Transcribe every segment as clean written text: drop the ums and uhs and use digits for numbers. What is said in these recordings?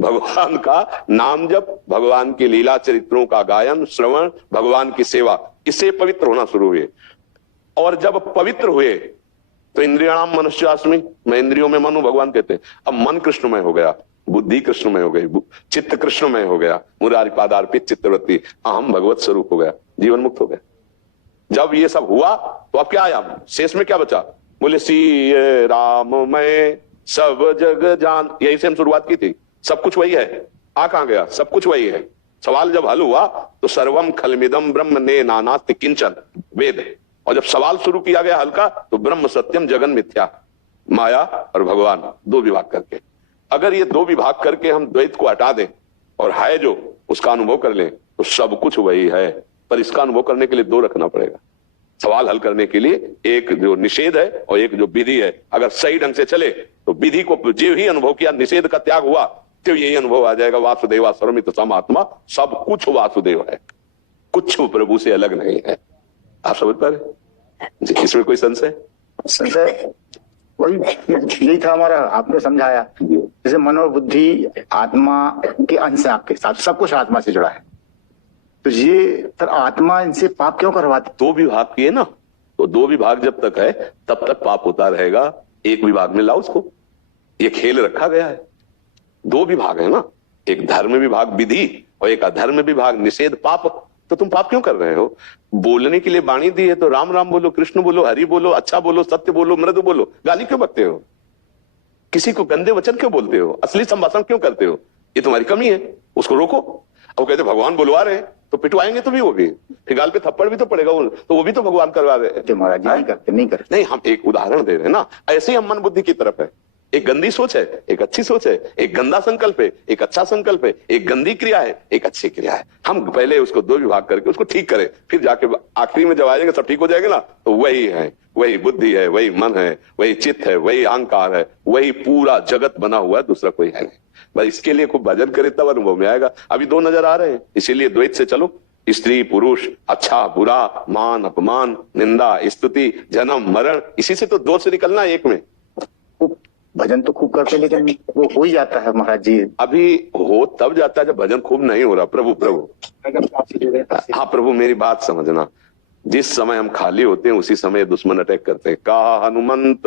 भगवान का नाम जप, भगवान की लीला चरित्रों का गायन श्रवण, भगवान की सेवा, इससे पवित्र होना शुरू हुए। और जब पवित्र हुए तो इंद्रियाणाम मनुष्यास्मि, मैं इंद्रियों में मन हूं, भगवान कहते हैं। अब मन कृष्णमय हो गया, बुद्धि कृष्णमय हो गई, चित्त कृष्णमय हो गया, मुरारी पादार्पित चित्तवृत्ति, अहम भगवत स्वरूप हो गया, जीवन मुक्त हो गया। जब ये सब हुआ तो अब क्या आया, शेष में क्या बचा? बोले सी राम मैं सब जग जान, यही से हम शुरुआत की थी। सब कुछ वही है, आ कहां गया? सब कुछ वही है। सवाल जब हल हुआ तो सर्वम खलमिदम ब्रह्म ने नानास्ति किंचन, वेद। और जब सवाल शुरू किया गया हल का तो ब्रह्म सत्यम जगन मिथ्या, माया और भगवान दो विभाग करके। अगर ये दो विभाग करके हम द्वैत को हटा दें और है जो उसका अनुभव कर लें तो सब कुछ वही है। पर इसका अनुभव करने के लिए दो रखना पड़ेगा। सवाल हल करने के लिए एक जो निषेध है और एक जो विधि है। अगर सही ढंग से चले तो विधि को जो ही अनुभव किया, निषेध का त्याग हुआ, तो यही अनुभव आ जाएगा, वासुदेवा सर्वमित समात्मा, सब कुछ वासुदेव है, कुछ प्रभु से अलग नहीं है। आप समझ पा रहे? इसमें कोई संशय? वही यही था हमारा, आपने समझाया। जैसे मनोबुद्धि आत्मा के अंश आपके साथ, सब कुछ आत्मा से जुड़ा है, तो ये फिर आत्मा इनसे पाप क्यों करवाती? दो विभाग किए ना, तो दो विभाग जब तक है तब तक पाप होता रहेगा। एक विभाग में लाओ उसको, ये खेल रखा गया है। दो विभाग है ना, एक धर्म विभाग विधि और एक अधर्म विभाग निषेध पाप। तो तुम पाप क्यों कर रहे हो? बोलने के लिए वाणी दी है तो राम राम बोलो, कृष्ण बोलो, हरि बोलो, अच्छा बोलो, सत्य बोलो, मृदु बोलो। गाली क्यों बकते हो? किसी को गंदे वचन क्यों बोलते हो? असली संभाषण क्यों करते हो? ये तुम्हारी कमी है, उसको रोको। वो कहते भगवान बुलवा रहे हैं तो पिटवाएंगे तो भी, वो भी फिर गाल पे थप्पड़ भी तो पड़ेगा, तो वो भी तो भगवान करवा रहे हैं। महाराज जी नहीं करते। नहीं, हम एक उदाहरण दे रहे हैं ना। ऐसे ही हम मन बुद्धि की तरफ है। एक गंदी सोच है, एक अच्छी सोच है, एक गंदा संकल्प है, एक अच्छा संकल्प है, एक गंदी क्रिया है, एक अच्छी क्रिया है। हम पहले उसको दो विभाग करके उसको ठीक करें, फिर जाके आखिरी में जब आएगा सब ठीक हो जाएगा ना, तो वही है, वही बुद्धि है, वही मन है, वही चित्त है, वही अहंकार है, वही पूरा जगत बना हुआ है, दूसरा कोई है नहीं। बस इसके लिए खूब भजन करे तब अनुभव में आएगा। अभी दो नजर आ रहे हैं, इसीलिए द्वैत से चलो। स्त्री पुरुष, अच्छा बुरा, मान अपमान, निंदा स्तुति, जन्म मरण, इसी से तो दो से निकलना एक में। भजन तो खूब करते लेकिन वो हो ही जाता है महाराज जी। अभी हो तब जाता है जब भजन खूब नहीं हो रहा। प्रभु प्रभु, हाँ प्रभु मेरी बात समझना। जिस समय हम खाली होते हैं उसी समय दुश्मन अटैक करते हैं। कहा हनुमंत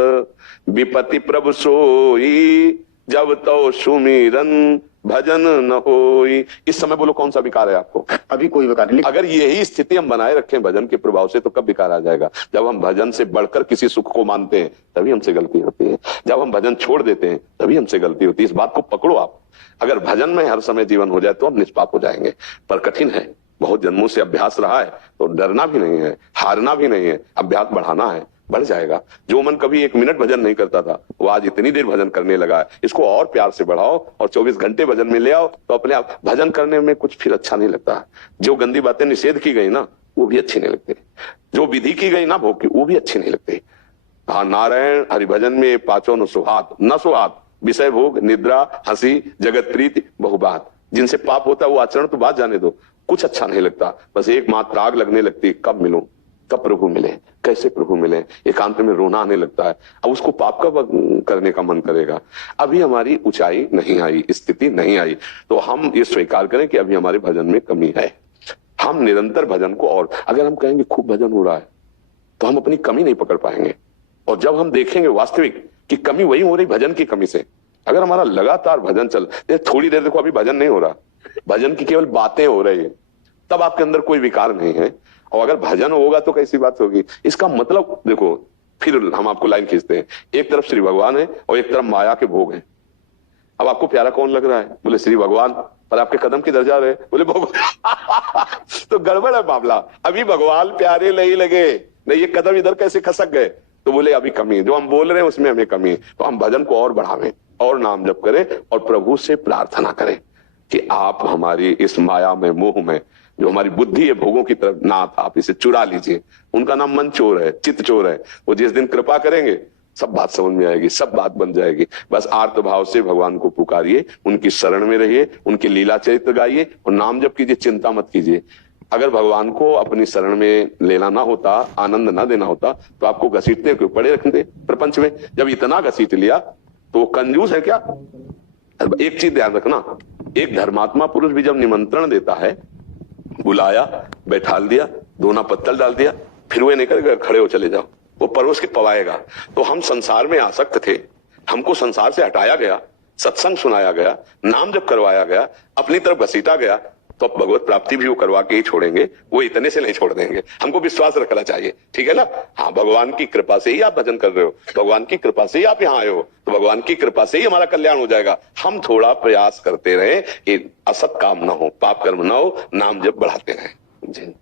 विपति प्रभु सोई, जब तो सुमिरन भजन न होई। इस समय बोलो कौन सा विकार है आपको? अभी कोई विकार नहीं। अगर यही स्थिति हम बनाए रखें भजन के प्रभाव से तो कब विकार आ जाएगा? जब हम भजन से बढ़कर किसी सुख को मानते हैं तभी हमसे गलती होती है। जब हम भजन छोड़ देते हैं तभी हमसे गलती होती है। इस बात को पकड़ो आप। अगर भजन में हर समय जीवन हो जाए तो हम निष्पाप हो जाएंगे। पर कठिन है, बहुत जन्मों से अभ्यास रहा है, तो डरना भी नहीं है, हारना भी नहीं है, अभ्यास बढ़ाना है, बढ़ जाएगा। जो मन कभी 1 मिनट भजन नहीं करता था वो आज इतनी देर भजन करने लगा है। इसको और प्यार से बढ़ाओ और 24 घंटे भजन में ले आओ तो अपने आप भजन करने में कुछ फिर अच्छा नहीं लगता। जो गंदी बातें निषेध की गई ना वो भी अच्छी नहीं लगती, जो विधि की गई ना भोग की वो भी अच्छी नहीं लगती। हाँ, नारायण हरिभजन में पांचों न सुहात, न सुहात विषय भोग, निद्रा, हंसी, जगत प्रीति, बहुबात। जिनसे पाप होता है वो आचरण तो बात जाने दो, कुछ अच्छा नहीं लगता। बस एक मात्र आग लगने लगती, कब मिलूं, कब प्रभु मिले, कैसे प्रभु मिले। एकांत में रोना आने लगता है। अब उसको पाप का करने का मन करेगा। अभी हमारी ऊंचाई नहीं आई, स्थिति नहीं आई, तो हम ये स्वीकार करें कि अभी हमारे भजन में कमी है। हम निरंतर भजन को, और अगर हम कहेंगे खूब भजन हो रहा है तो हम अपनी कमी नहीं पकड़ पाएंगे। और जब हम देखेंगे वास्तविक कि कमी वही हो रही भजन की कमी से, अगर हमारा लगातार भजन चल, थोड़ी देर देखो अभी भजन नहीं हो रहा, भजन की केवल बातें हो रही है, तब आपके अंदर कोई विकार नहीं है। और अगर भजन होगा तो कैसी बात होगी? इसका मतलब देखो, फिर हम आपको लाइन खींचते हैं। एक तरफ श्री भगवान है और एक तरफ माया के भोग हैं। अब आपको प्यारा कौन लग रहा है? बोले श्री भगवान। पर आपके कदम किधर जा रहे हैं? बोले भगवान। तो गड़बड़ है मामला। अभी भगवान प्यारे नहीं लगे, नहीं ये कदम इधर कैसे खसक गए? तो बोले अभी कमी है, जो हम बोल रहे हैं उसमें हमें कमी है। तो हम भजन को और बढ़ावें और नाम जप करें और प्रभु से प्रार्थना करें कि आप हमारी इस माया में, मोह में, जो हमारी बुद्धि है भोगों की तरफ, नाथ आप इसे चुरा लीजिए। उनका नाम मन चोर है, चित्त चोर है। वो जिस दिन कृपा करेंगे सब बात समझ में आएगी, सब बात बन जाएगी। बस आर्त भाव से भगवान को पुकारिए, उनकी शरण में रहिए, उनकी लीला चरित्र गाइए और नाम जप कीजिए, चिंता मत कीजिए। अगर भगवान को अपनी शरण में लेना ना होता, आनंद ना देना होता, तो आपको घसीटते क्यों पड़े रखते प्रपंच में? जब इतना घसीट लिया तो वो कंजूस है क्या? अब एक चीज ध्यान रखना, एक धर्मात्मा पुरुष भी जब निमंत्रण देता है, बुलाया, बैठाल दिया, दोना पत्तल डाल दिया, फिर वो नहीं करेगा खड़े हो चले जाओ, वो परोस के पवाएगा। तो हम संसार में आसक्त थे, हमको संसार से हटाया गया, सत्संग सुनाया गया, नाम जब करवाया गया, अपनी तरफ घसीटा गया, तो अब भगवत प्राप्ति भी वो करवा के ही छोड़ेंगे, वो इतने से नहीं छोड़ देंगे। हमको विश्वास रखना चाहिए, ठीक है ना। हाँ, भगवान की कृपा से ही आप भजन कर रहे हो, भगवान की कृपा से ही आप यहाँ आए हो, तो भगवान की कृपा से ही हमारा कल्याण हो जाएगा। हम थोड़ा प्रयास करते रहे कि असत काम ना हो, पाप कर्म ना हो, नाम जब बढ़ाते रहे। जी।